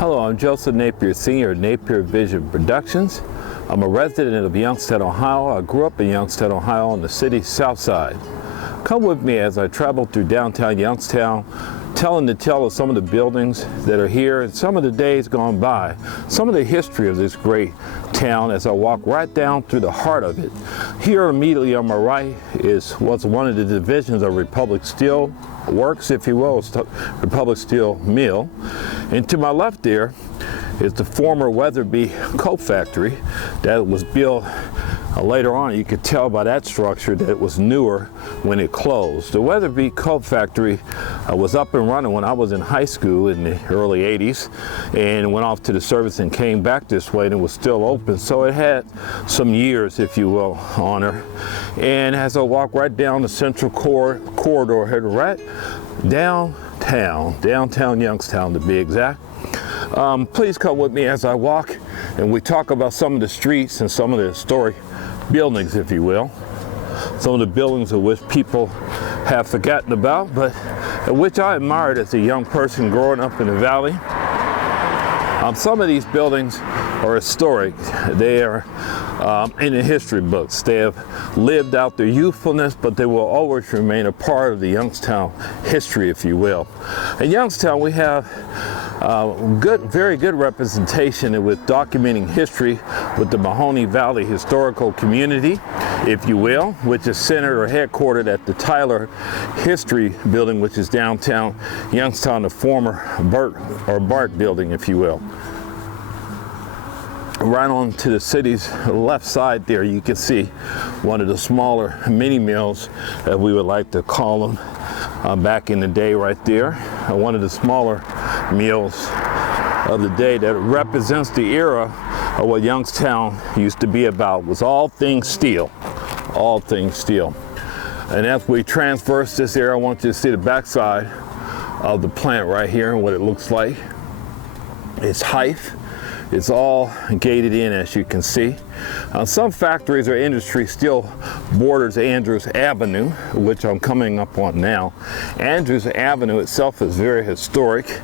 Hello, I'm Joseph Napier, Senior at Napier Vision Productions. I'm a resident of Youngstown, Ohio. I grew up in Youngstown, Ohio on the city's south side. Come with me as I travel through downtown Youngstown, telling the tale of some of the buildings that are here and some of the days gone by, some of the history of this great town as I walk right down through the heart of it. Here immediately on my right was one of the divisions of Republic Steel Works, if you will, Republic Steel Mill. And to my left there is the former Weatherby Coat Factory that was built later on. You could tell by that structure that it was newer when it closed. The Weatherby Coat Factory was up and running when I was in high school in the early 80s and went off to the service and came back this way, and it was still open. So it had some years, if you will, on her. And as I walk right down the central corridor, headed right downtown Youngstown to be exact. Please come with me as I walk and we talk about some of the streets and some of the historic buildings, if you will. Some of the buildings of which people have forgotten about, but which I admired as a young person growing up in the valley. Some of these buildings are historic. They are in the history books. They have lived out their youthfulness, but they will always remain a part of the Youngstown history, if you will. In Youngstown, we have very good representation with documenting history with the Mahoney Valley Historical Community, if you will, which is centered or headquartered at the Tyler History Building, which is downtown Youngstown, the former BART building, if you will. Right on to the city's left side there, you can see one of the smaller mini mills, as we would like to call them, back in the day right there. One of the smaller mills of the day that represents the era of what Youngstown used to be about, was all things steel. All things steel. And as we transverse this area, I want you to see the backside of the plant right here and what it looks like. Its height. It's all gated in, as you can see. Some factories or industry still borders Andrews Avenue, which I'm coming up on now. Andrews Avenue itself is very historic.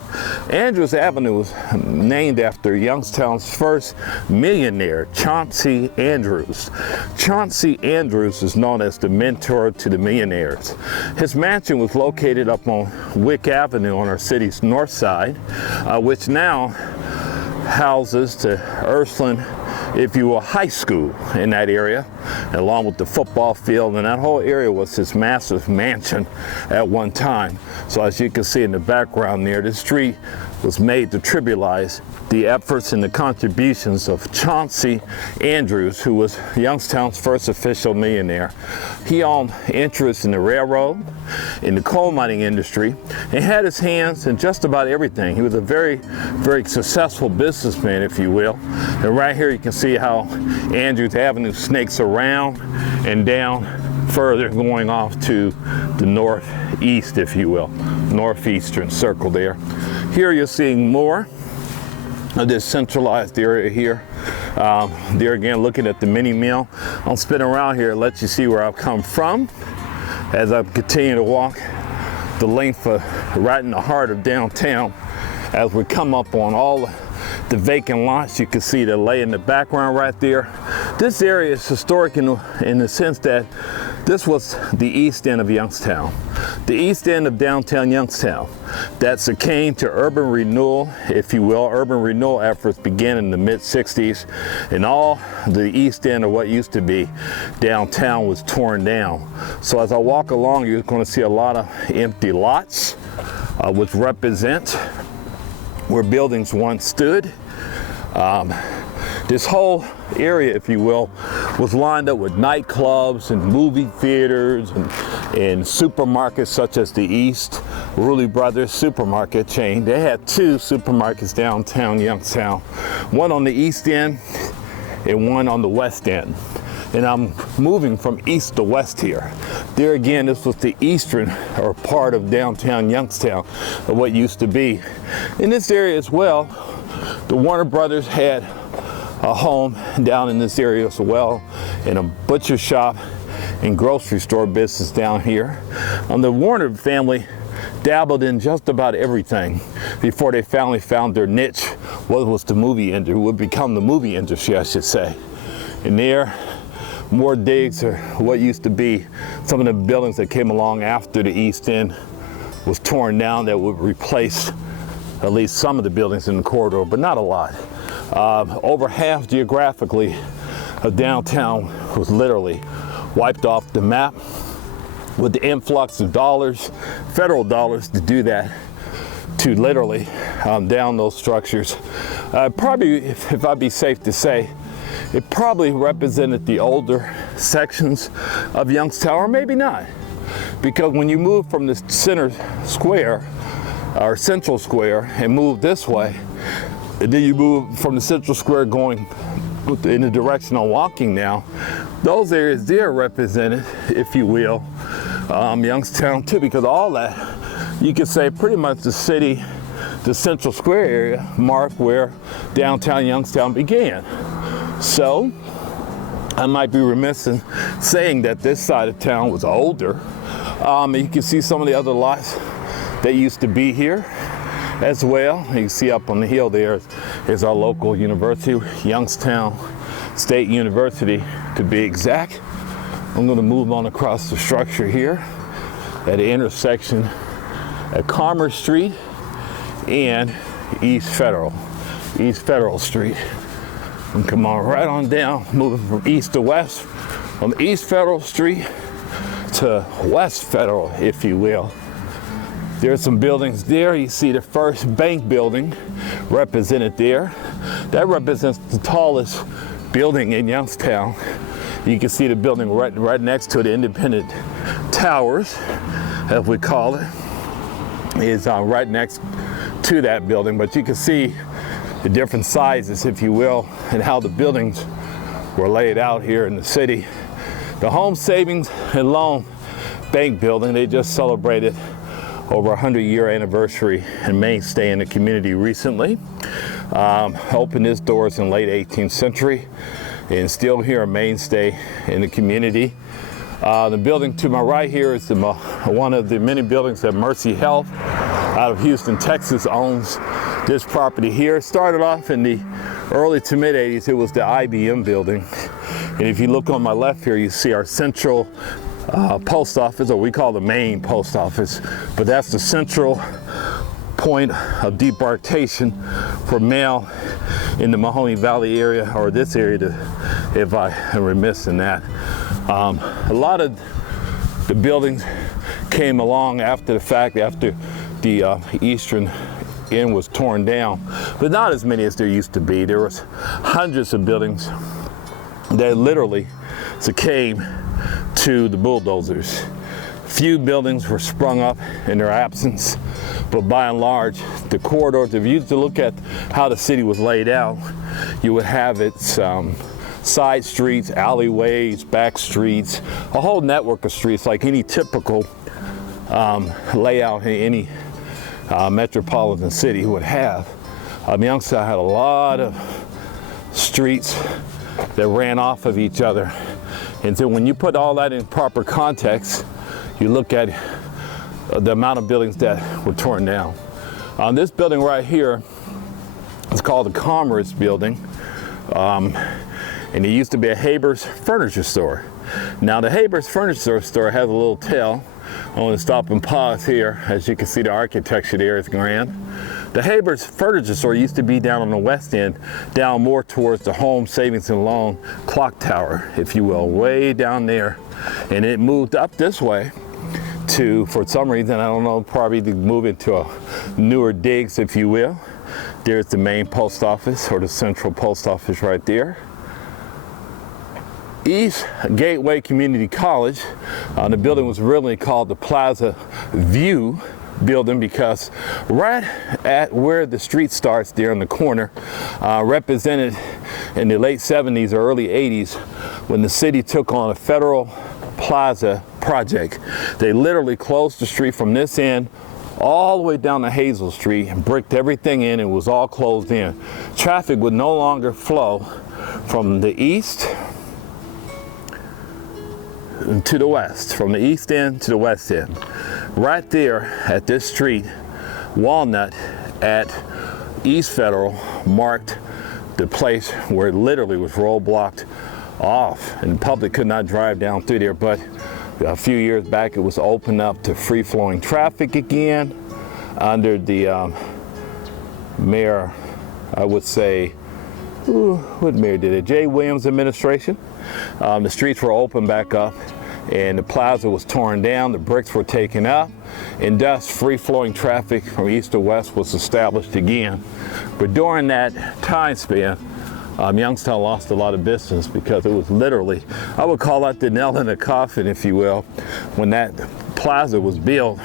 Andrews Avenue was named after Youngstown's first millionaire, Chauncey Andrews. Chauncey Andrews is known as the mentor to the millionaires. His mansion was located up on Wick Avenue on our city's north side, which now houses the Ursuline, if you will, high school in that area, along with the football field, and that whole area was his massive mansion at one time. So as you can see in the background there, this street was made to trivialize the efforts and the contributions of Chauncey Andrews, who was Youngstown's first official millionaire. He owned interests in the railroad, in the coal mining industry, and had his hands in just about everything. He was a very successful businessman, if you will. And right here you can see how Andrews Avenue snakes around and down further, going off to the northeast, if you will, northeastern circle there. Here you're seeing more of this centralized area here. There again, looking at the mini mill. I'll spin around here and let you see where I've come from as I continue to walk the length of right in the heart of downtown. As we come up on all the vacant lots, you can see the lay in the background right there. This area is historic in the sense that this was the east end of Youngstown, the east end of downtown Youngstown. That succumbed to urban renewal, if you will. Urban renewal efforts began in the mid-60s, and all the east end of what used to be downtown was torn down. So as I walk along, you're going to see a lot of empty lots, which represent where buildings once stood. This whole area, if you will, was lined up with nightclubs and movie theaters and supermarkets such as the East Rulli Brothers supermarket chain. They had two supermarkets downtown Youngstown, one on the east end and one on the west end. And I'm moving from east to west here. There again, this was the eastern or part of downtown Youngstown, of what used to be. In this area as well, the Warner Brothers had a home down in this area as well, and a butcher shop and grocery store business down here. The Warner family dabbled in just about everything before they finally found their niche what was the movie industry, would become the movie industry, I should say. And there, more digs are what used to be some of the buildings that came along after the East End was torn down that would replace at least some of the buildings in the corridor, but not a lot. Over half geographically of downtown was literally wiped off the map with the influx of dollars, federal dollars, to do that, to literally down those structures. Probably, if I'd be safe to say, it probably represented the older sections of Youngstown, or maybe not. Because when you move from the center square, or central square, and move this way, and then you move from the central square going in the direction I'm walking now, those areas there represented, if you will, Youngstown too, because all that, you could say pretty much the city, the central square area, marked where downtown Youngstown began. So, I might be remiss in saying that this side of town was older. You can see some of the other lots that used to be here as well. You can see up on the hill there is our local university, Youngstown State University to be exact. I'm going to move on across the structure here at the intersection at Commerce Street and East Federal Street. And come on right on down, moving from east to west, from East Federal Street to West Federal, if you will. There's some buildings there. You see the first bank building represented there. That represents the tallest building in Youngstown. You can see the building right next to the Independent Towers, as we call it, is right next to that building. But you can see the different sizes, if you will, and how the buildings were laid out here in the city. The Home Savings and Loan Bank building, they just celebrated over 100-year anniversary and mainstay in the community recently. Opened its doors in late 18th century and still here a mainstay in the community. The building to my right here is one of the many buildings that Mercy Health out of Houston, Texas owns. This property here started off in the early to mid 80s. It was the IBM building. And if you look on my left here, you see our central post office, or we call the main post office, but that's the central point of debarkation for mail in the Mahoney Valley area, or this area, if I am remiss in that. A lot of the buildings came along after the fact, after the eastern end was torn down, but not as many as there used to be. There was hundreds of buildings that literally succumbed to the bulldozers. Few buildings were sprung up in their absence, but by and large, the corridors, if you used to look at how the city was laid out, you would have its side streets, alleyways, back streets, a whole network of streets like any typical layout in any metropolitan city would have. Youngstown had a lot of streets that ran off of each other. And so when you put all that in proper context, you look at the amount of buildings that were torn down. This building right here is called the Commerce Building. And it used to be a Haber's furniture store. Now the Haber's furniture store has a little tail. I want to stop and pause here. As you can see, the architecture there is grand. The Haber's furniture store used to be down on the west end, down more towards the Home Savings and Loan clock tower, if you will, way down there. And it moved up this way to, for some reason, I don't know, probably to move into a newer digs, if you will. There's the main post office, or the central post office right there. East Gateway Community College, the building was originally called the Plaza View building because right at where the street starts there in the corner, represented in the late 70s or early 80s when the city took on a federal plaza project. They literally closed the street from this end all the way down to Hazel Street and bricked everything in. It was all closed in. Traffic would no longer flow from the east to the west, from the east end to the west end. Right there at this street, Walnut at East Federal, marked the place where it literally was roadblocked off and the public could not drive down through there. But a few years back it was opened up to free-flowing traffic again under the mayor, I would say, what mayor did it? Jay Williams administration. The streets were opened back up and the plaza was torn down, the bricks were taken up, and thus free-flowing traffic from east to west was established again. But during that time span, Youngstown lost a lot of business because it was literally, I would call that the nail in the coffin, if you will. When that plaza was built,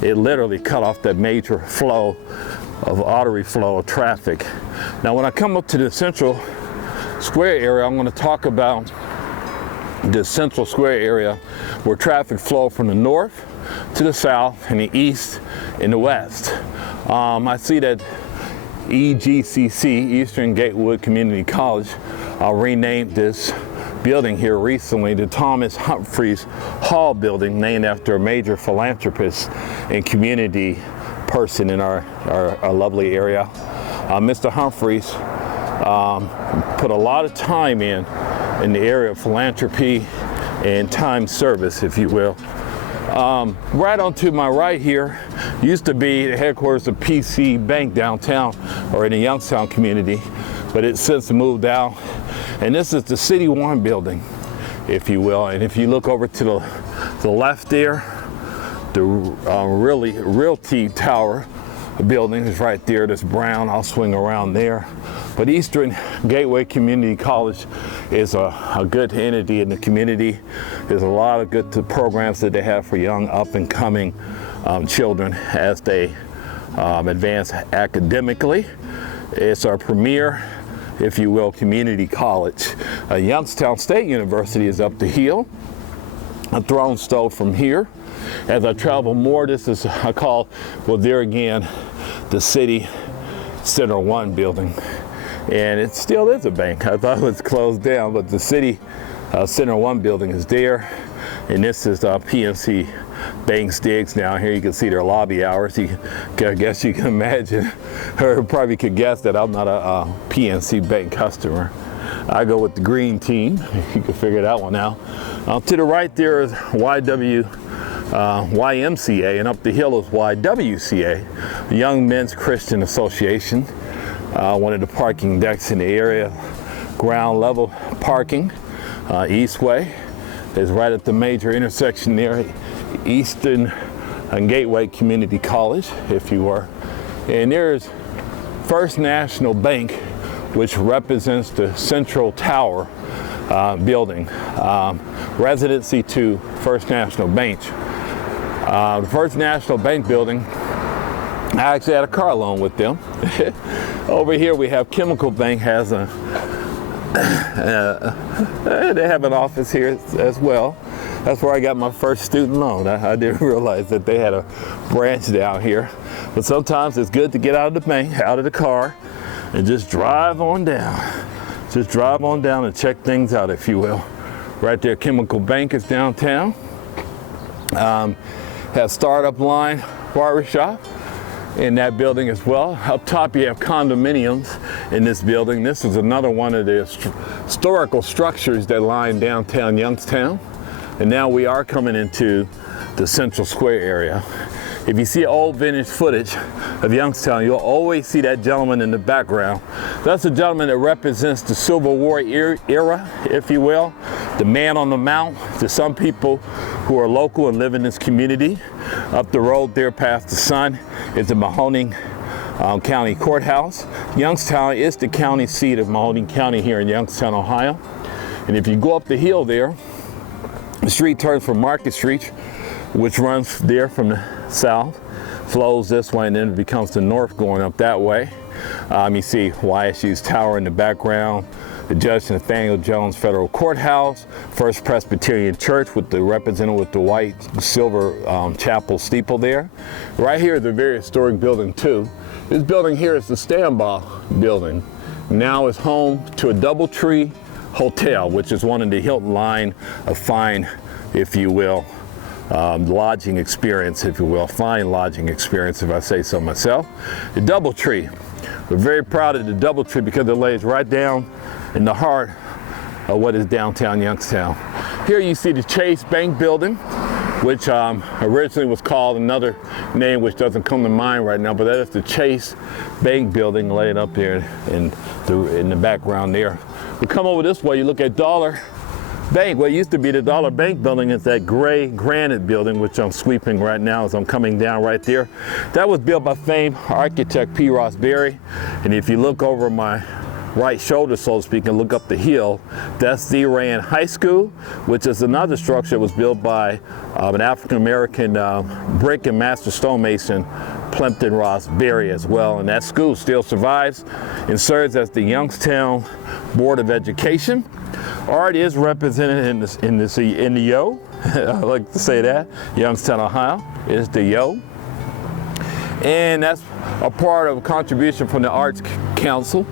it literally cut off that major flow of artery flow of traffic. Now when I come up to the Central Square area, I'm going to talk about the Central Square area where traffic flow from the north to the south and the east and the west. I see that EGCC, Eastern Gatewood Community College, renamed this building here recently to Thomas Humphreys Hall building, named after a major philanthropist and community person in our lovely area. Mr. Humphreys put a lot of time in the area of philanthropy and time service, if you will. Right on to my right here used to be the headquarters of PC Bank downtown, or in the Youngstown community, but it's since moved out. And this is the City One building, if you will. And if you look over to the left there, the Realty Tower building is right there. That's brown. I'll swing around there. But Eastern Gateway Community College is a good entity in the community. There's a lot of good programs that they have for young up-and-coming children as they advance academically. It's our premier, if you will, community college. Youngstown State University is up the hill, a throne's throw from here. As I travel more, this is, I call, well, there again, the City Center One building. And it still is a bank. I thought it was closed down, but the City Center One building is there. And this is PNC Bank's digs now. Here you can see their lobby hours. I guess you can imagine, or probably could guess that I'm not a PNC Bank customer. I go with the green team. You can figure that one out. To the right there is YMCA, and up the hill is YWCA, the Young Men's Christian Association. One of the parking decks in the area, ground level parking, Eastway, is right at the major intersection there, Eastern Gateway Community College, if you were. And there's First National Bank, which represents the Central Tower building, residency to First National Bank. The First National Bank building, I actually had a car loan with them. Over here we have Chemical Bank has they have an office here as well. That's where I got my first student loan. I didn't realize that they had a branch down here. But sometimes it's good to get out of the bank, out of the car, and just drive on down. Just drive on down and check things out, if you will. Right there, Chemical Bank is downtown. Has Startup Line Barbershop in that building as well. Up top you have condominiums in this building. This is another one of the historical structures that line downtown Youngstown. And now we are coming into the Central Square area. If you see old vintage footage of Youngstown, you'll always see that gentleman in the background. That's a gentleman that represents the Civil War era, if you will. The man on the mount to some people who are local and live in this community. Up the road there past the sun is the Mahoning County Courthouse. Youngstown is the county seat of Mahoning County here in Youngstown, Ohio. And if you go up the hill there, the street turns from Market Street, which runs there from the south, flows this way, and then it becomes the north going up that way. You see YSU's tower in the background, the Judge Nathaniel Jones Federal Courthouse, First Presbyterian Church with the represented with the white silver chapel steeple there. Right here is a very historic building too. This building here is the Stanbaugh building. Now it's home to a DoubleTree Hotel, which is one of the Hilton line of fine, if you will, lodging experience, if you will, fine lodging experience, if I say so myself. The DoubleTree We're very proud of the DoubleTree because it lays right down in the heart of what is downtown Youngstown. Here you see the Chase Bank building, which originally was called another name which doesn't come to mind right now, but that is the Chase Bank building laid up there in the background there. We come over this way, you look at Dollar Bank. What used to be the Dollar Bank building is that gray granite building, which I'm sweeping right now as I'm coming down right there. That was built by famed architect P. Ross Berry, and if you look over my right shoulder, so to speak, and look up the hill, that's the Rand High School, which is another structure that was built by an African-American brick and master stonemason, Plimpton Ross Berry as well. And that school still survives and serves as the Youngstown Board of Education. Art is represented in the Yo. I like to say that. Youngstown, Ohio is the Yo. And that's a part of a contribution from the Arts Council.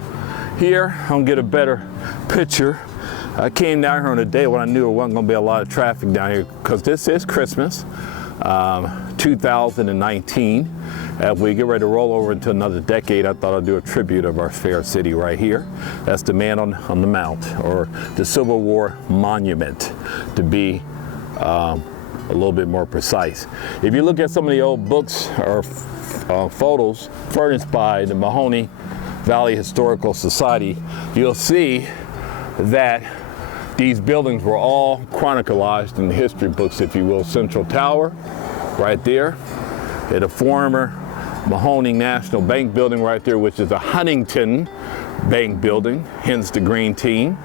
Here, I'm gonna get a better picture. I came down here on a day when I knew there wasn't gonna be a lot of traffic down here because this is Christmas, 2019. As we get ready to roll over into another decade, I thought I'd do a tribute of our fair city right here. That's the Man on the Mount, or the Civil War Monument, to be a little bit more precise. If you look at some of the old books or photos furnished by the Mahoney Valley Historical Society, you'll see that these buildings were all chronicled in the history books, if you will. Central Tower, right there, at a former Mahoney National Bank building right there, which is a Huntington Bank building, hence the green team.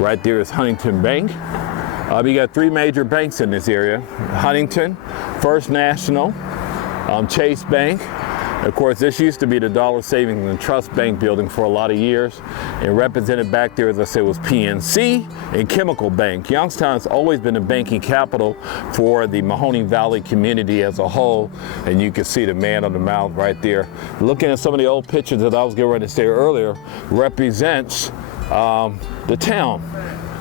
Right there is Huntington Bank. You got three major banks in this area: Huntington, First National, Chase Bank. Of course, this used to be the Dollar Savings and Trust Bank building for a lot of years. And represented back there, as I said, was PNC and Chemical Bank. Youngstown has always been a banking capital for the Mahoney Valley community as a whole. And you can see the Man on the Mount right there. Looking at some of the old pictures that I was getting ready to say earlier, represents the town,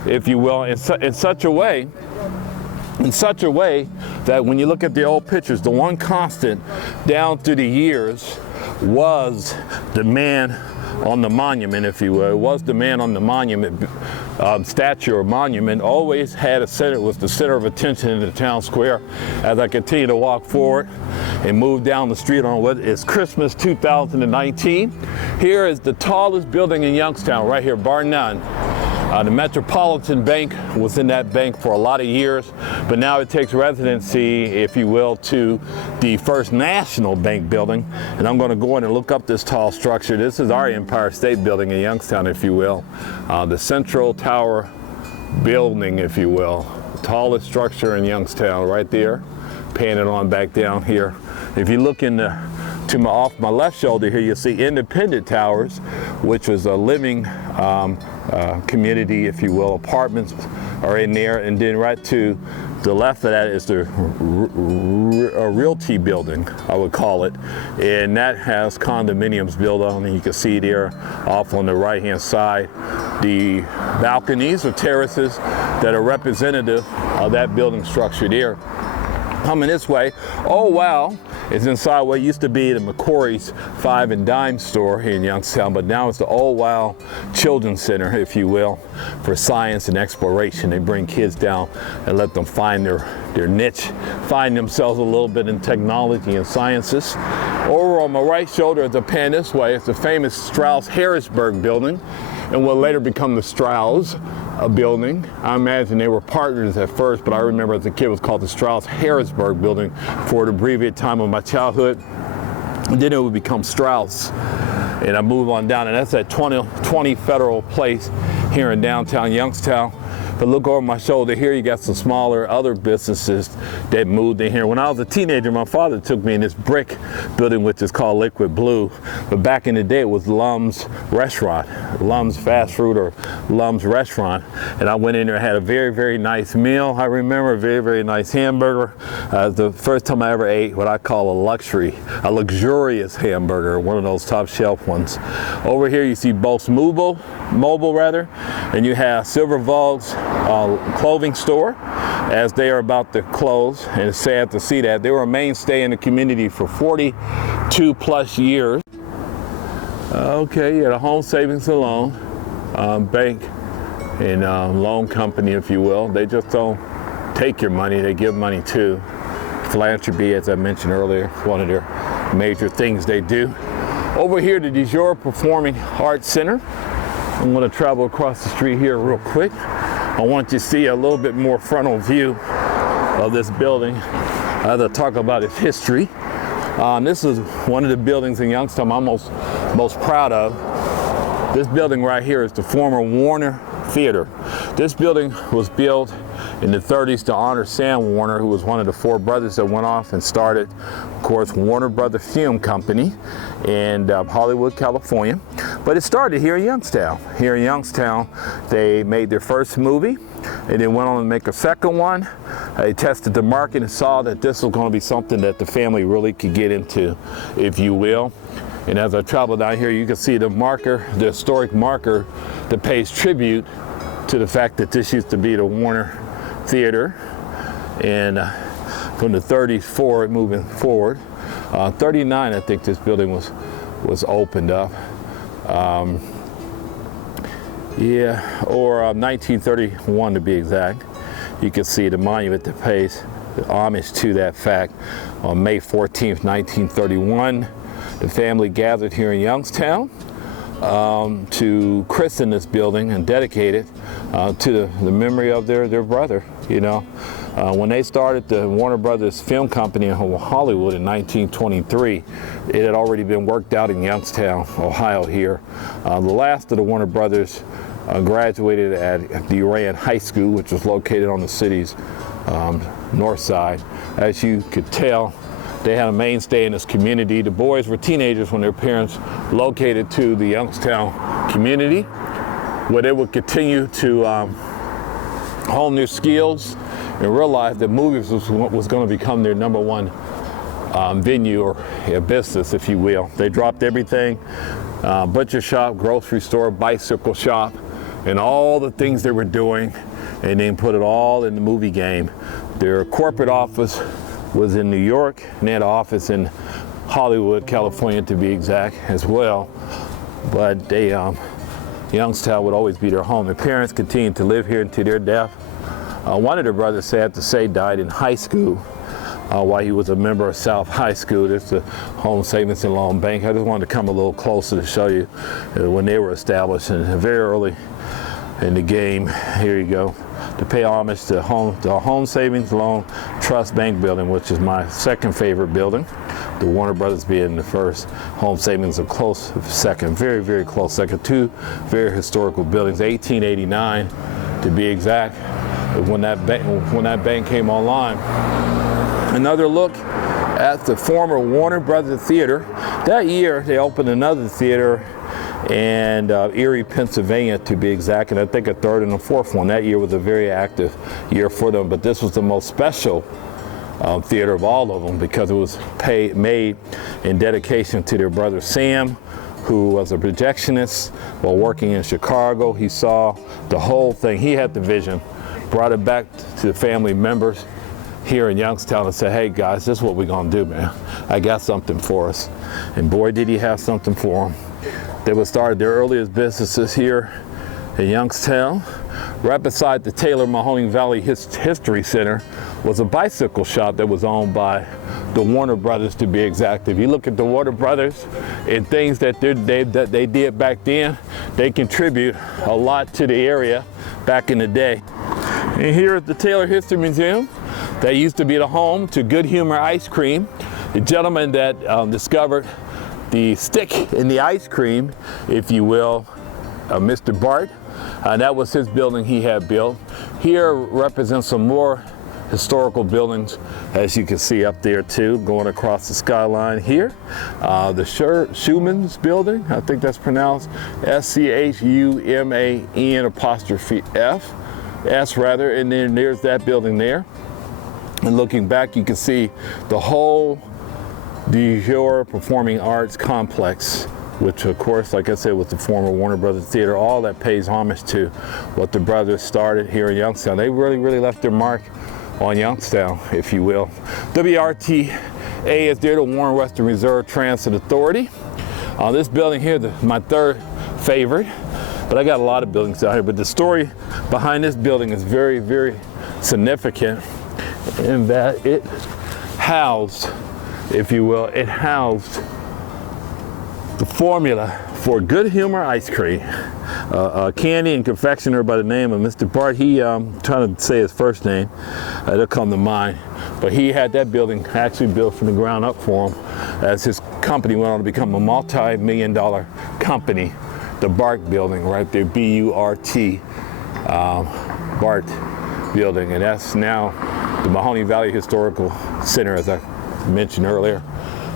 if you will, in such a way that when you look at the old pictures, the one constant down through the years was the man on the monument, if you will. It was the man on the monument, statue or monument, always had a center, was the center of attention in the town square. As I continue to walk forward and move down the street on what is Christmas 2019, here is the tallest building in Youngstown, right here, bar none. The Metropolitan Bank was in that bank for a lot of years, but now it takes residency, if you will, to the First National Bank building. And I'm going to go in and look up this tall structure. This is our Empire State Building in Youngstown, if you will. The Central Tower building, if you will. Tallest structure in Youngstown, right there. Panning on back down here. If you look off my left shoulder here, you'll see Independent Towers, which was a living community, if you will. Apartments are in there, and then right to the left of that is the Realty building, I would call it, and that has condominiums built on, and you can see there off on the right hand side the balconies or terraces that are representative of that building structure there. Coming this way, oh wow, is inside what used to be the McCory's Five and Dime store here in Youngstown, but now it's the Old Wow Children's Center, if you will, for science and exploration. They bring kids down and let them find their niche, find themselves a little bit in technology and sciences. Over on my right shoulder, as I pan this way, it's the famous Strauss-Harrisburg building, and will later become the Strauss building. I imagine they were partners at first, but I remember as a kid it was called the Strauss-Harrisburg building for the abbreviated time of my childhood. And then it would become Strauss. And I move on down, and that's at 20 Federal Place here in downtown Youngstown. But look over my shoulder here, you got some smaller other businesses that moved in here. When I was a teenager, my father took me in this brick building, which is called Liquid Blue. But back in the day, it was Lum's Restaurant, Lum's Fast Food or Lum's Restaurant. And I went in there and had a very, very nice meal. I remember a very, very nice hamburger. The first time I ever ate what I call a luxurious hamburger, one of those top shelf ones. Over here, you see Boss Mobile, and you have Silver Vogue's clothing store, as they are about to close, and it's sad to see that. They were a mainstay in the community for 42 plus years. Okay, yeah, the Home Savings and Loan Bank and loan company, if you will. They just don't take your money, they give money too. Philanthropy, as I mentioned earlier, one of their major things they do. Over here, the De Jure Performing Arts Center. I'm going to travel across the street here real quick. I want you to see a little bit more frontal view of this building as I talk about its history. This is one of the buildings in Youngstown I'm most proud of. This building right here is the former Warner Theater. This building was built in the 30s to honor Sam Warner, who was one of the four brothers that went off and started, of course, Warner Brothers Film Company in Hollywood, California. But it started here in Youngstown. Here in Youngstown, they made their first movie, and then went on to make a second one. They tested the market and saw that this was going to be something that the family really could get into, if you will. And as I travel down here, you can see the marker, the historic marker that pays tribute to the fact that this used to be the Warner Theater, and from the 30s forward, moving forward. 39, I think this building was opened up. Yeah, or 1931 to be exact. You can see the monument that pays homage to that fact. On May 14th, 1931, the family gathered here in Youngstown to christen this building and dedicate it to the memory of their brother. You know, when they started the Warner Brothers Film Company in Hollywood in 1923, it had already been worked out in Youngstown, Ohio here. The last of the Warner Brothers graduated at the Uran High School, which was located on the city's north side. As you could tell, they had a mainstay in this community. The boys were teenagers when their parents located to the Youngstown community, where they would continue to hone their skills and realize that movies was going to become their #1 venue or business, if you will. They dropped everything, butcher shop, grocery store, bicycle shop, and all the things they were doing, and then put it all in the movie game. Their corporate office was in New York, and they had an office in Hollywood, California to be exact as well. But they, Youngstown would always be their home. Their parents continued to live here until their death. One of their brothers, sad to say, died in high school while he was a member of South High School. This is the Home Savings and Loan Bank. I just wanted to come a little closer to show you when they were established and very early in the game. Here you go. To pay homage to the Home Savings Loan Trust Bank building, which is my second favorite building. The Warner Brothers being the first, Home Savings a close second, very, very close second. Two very historical buildings. 1889 to be exact, when that bank came online. Another look at the former Warner Brothers Theater. That year they opened another theater in Erie, Pennsylvania to be exact, and I think a third and a fourth one. That year was a very active year for them, but this was the most special theater of all of them because it was made in dedication to their brother Sam, who was a projectionist while working in Chicago. He saw the whole thing. He had the vision, brought it back to the family members here in Youngstown and said, hey guys, this is what we're gonna do, man. I got something for us. And boy, did he have something for them. They would start their earliest businesses here in Youngstown. Right beside the Taylor Mahoning Valley History Center was a bicycle shop that was owned by the Warner Brothers to be exact. If you look at the Warner Brothers and things that they did back then, they contribute a lot to the area back in the day. And here at the Taylor History Museum, that used to be the home to Good Humor Ice Cream. The gentleman that discovered the stick in the ice cream, if you will, Mr. Bart, that was his building he had built. Here represents some more historical buildings, as you can see up there too, going across the skyline here. The Schumann's building, I think that's pronounced S-C-H-U-M-A-N''F, rather, and then there's that building there. And looking back, you can see the whole De Jure Performing Arts Complex, which of course, like I said, was the former Warner Brothers Theater. All that pays homage to what the brothers started here in Youngstown. They really left their mark on Youngstown, if you will. WRTA is there, the Warren Western Reserve Transit Authority. This building here, my third favorite, but I got a lot of buildings out here, but the story behind this building is very, very significant in that it housed, if you will, it housed the formula for Good Humor ice cream. A candy and confectioner by the name of Mr. Bart. He, trying to say his first name, it'll come to mind. But he had that building actually built from the ground up for him as his company went on to become a multi-million-dollar company. The Bart building right there, B-U-R-T, Bart building. And that's now the Mahoney Valley Historical Center, as I mentioned earlier.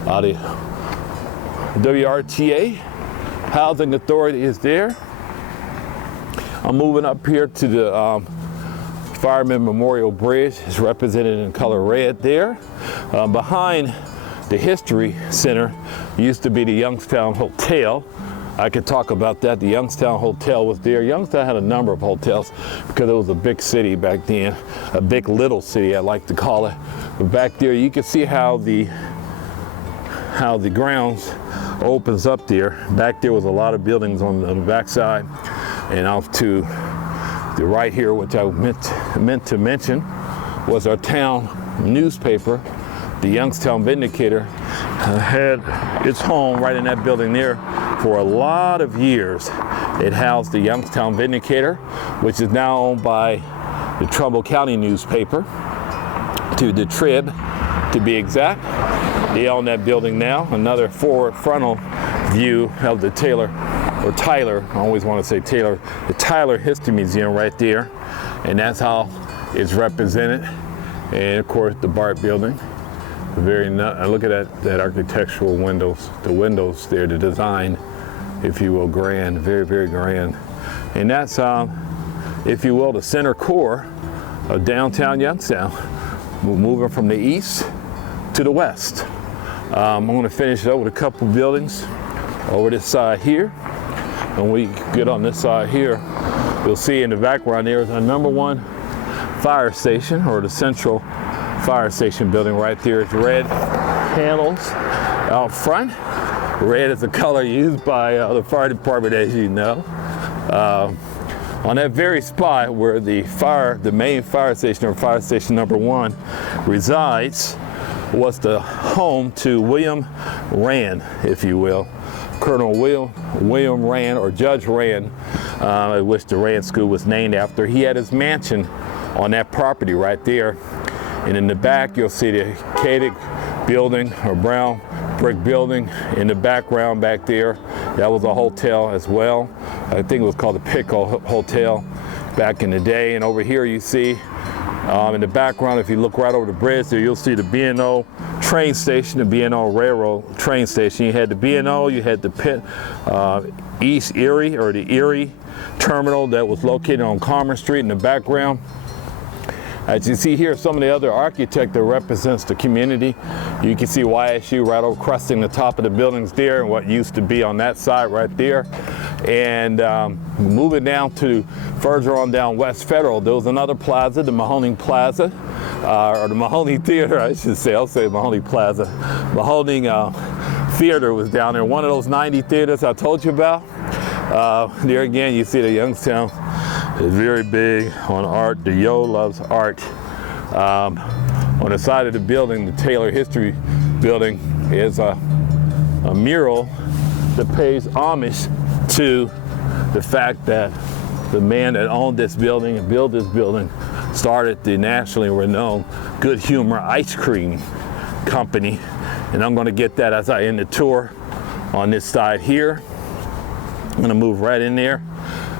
The WRTA Housing Authority is there. I'm moving up here to the Fireman Memorial Bridge. It's represented in color red there. Behind the History Center used to be the Youngstown Hotel. I could talk about that. The Youngstown Hotel was there. Youngstown had a number of hotels because it was a big city back then, a big little city I like to call it. But back there you can see how the grounds opens up there. Back there was a lot of buildings on the backside. And off to the right here, which I meant to mention, was our town newspaper. The Youngstown Vindicator had its home right in that building there for a lot of years. It housed the Youngstown Vindicator, which is now owned by the Trumbull County newspaper, to the Trib, to be exact. They own that building now. Another forward frontal view of the Tyler, I always want to say Taylor, the Tyler History Museum right there. And that's how it's represented. And of course the Bart building. Look at that architectural windows, the windows there, the design, if you will, grand, very, very grand. And that's, if you will, the center core of downtown Youngstown, moving from the east to the west. I'm going to finish it up with a couple buildings over this side here. When we get on this side here, you'll see in the background there is our #1 fire station, or the Central Fire Station building right there. It's red panels out front. Red is the color used by the fire department, as you know. On that very spot where the main fire station, or fire station #1, resides, was the home to William Rand, if you will. Colonel William Rand, or Judge Rand, which the Rand School was named after. He had his mansion on that property right there. And in the back, you'll see the Cadic building, or brown brick building in the background back there. That was a hotel as well. I think it was called the Pickle Hotel back in the day. And over here you see in the background, if you look right over the bridge there, you'll see the B&O train station, the B&O Railroad train station. You had the B&O, you had the East Erie, or the Erie terminal that was located on Commerce Street in the background. As you see here, some of the other architect that represents the community. You can see YSU right over cresting the top of the buildings there, and what used to be on that side right there. And moving down to further on down West Federal, there was another plaza, the Mahoney Plaza, or the Mahoney Theater, I should say. I'll say Mahoney Plaza. Mahoney Theater was down there. One of those 90 theaters I told you about. There again, you see the Youngstown is very big on art. The Yo loves art. On the side of the building, the Taylor History Building, is a mural that pays homage to the fact that the man that owned this building and built this building started the nationally renowned Good Humor ice cream company. And I'm going to get that as I end the tour on this side here. I'm going to move right in there.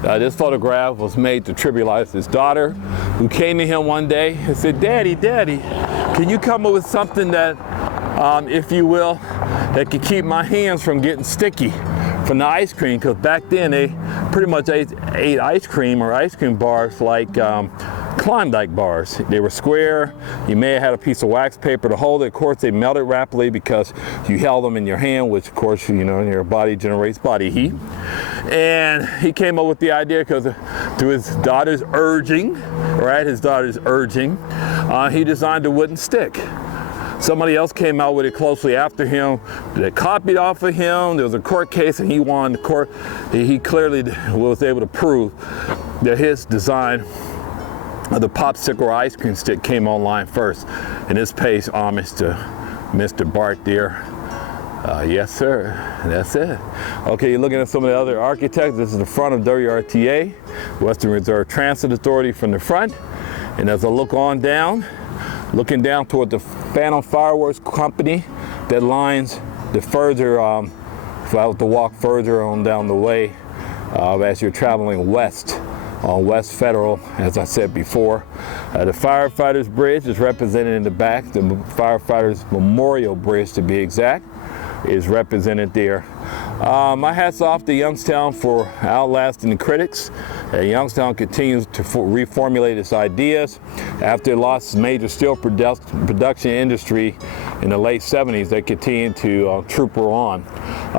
This photograph was made to trivialize his daughter, who came to him one day and said, Daddy, can you come up with something that, if you will, that could keep my hands from getting sticky from the ice cream? Because back then they pretty much ate ice cream, or ice cream bars, like Klondike bars. They were square. You may have had a piece of wax paper to hold it. Of course, they melted rapidly because you held them in your hand, which of course, you know, your body generates body heat. And he came up with the idea because through his daughter's urging, right? His daughter's urging, he designed a wooden stick. Somebody else came out with it closely after him that copied off of him. There was a court case and he won the court. He clearly was able to prove that his design of the popsicle ice cream stick came online first. And this pays homage to Mr. Bart there. Yes, sir. That's it. Okay, you're looking at some of the other architects. This is the front of WRTA, Western Reserve Transit Authority from the front. And as I look on down, looking down toward the Phantom Fireworks Company that lines the further, if I was to walk further on down the way as you're traveling west on West Federal, as I said before. The Firefighters Bridge is represented in the back. The Firefighters Memorial Bridge, to be exact, is represented there. My hat's off to Youngstown for outlasting the critics. Youngstown continues to reformulate its ideas. After it lost its major steel production industry in the late 70s, they continue to trooper on.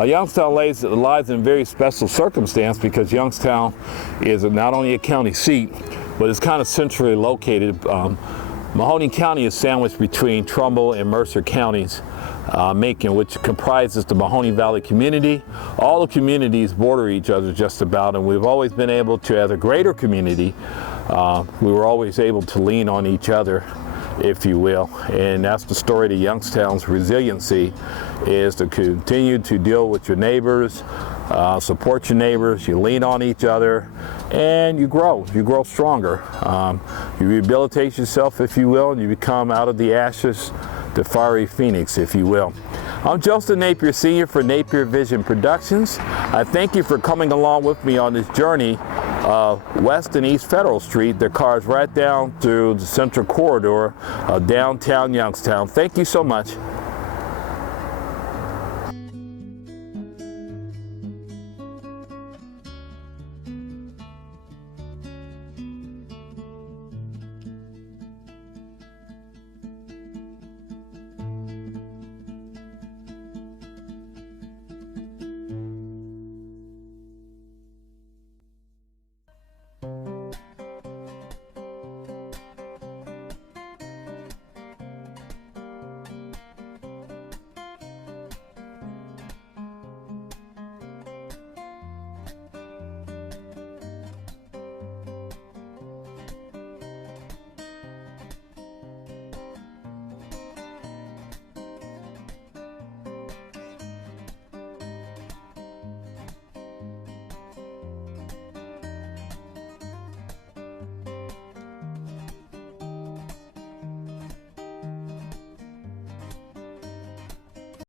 Youngstown lies in very special circumstance because Youngstown is not only a county seat, but it's kind of centrally located. Mahoning County is sandwiched between Trumbull and Mercer counties, Macon, which comprises the Mahoning Valley community. All the communities border each other just about, and we've always been able to, as a greater community, we were always able to lean on each other, if you will. And that's the story to Youngstown's resiliency, is to continue to deal with your neighbors, support your neighbors, you lean on each other, and you grow stronger. You rehabilitate yourself, if you will, and you become out of the ashes the fiery phoenix, if you will. I'm Joseph Napier Sr. for Napier Vision Productions. I thank you for coming along with me on this journey West and East Federal Street. The cars right down through the central corridor of downtown Youngstown. Thank you so much.